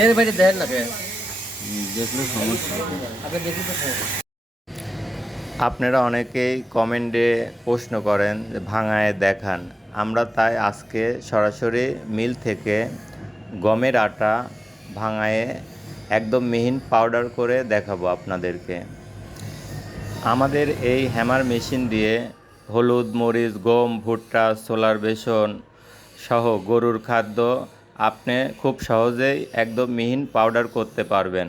এর বাইরে দেন না দেখলে সমস্যা আপনি দেখি তো সমস্যা। আপনারা অনেকেই কমেন্টে প্রশ্ন করেন যে ভাঙায় দেখান। আমরা তাই আজকে সরাসরি মিল থেকে গমের আটা ভাঙায়ে একদম মিহিন পাউডার করে দেখাবো আপনাদেরকে। আমাদের এই হ্যামার মেশিন দিয়ে হলুদ মরিচ গম ভুট্টা সোলার বেসন সহ গরুর খাদ্য আপনি খুব সহজেই একদম মিহিন পাউডার করতে পারবেন।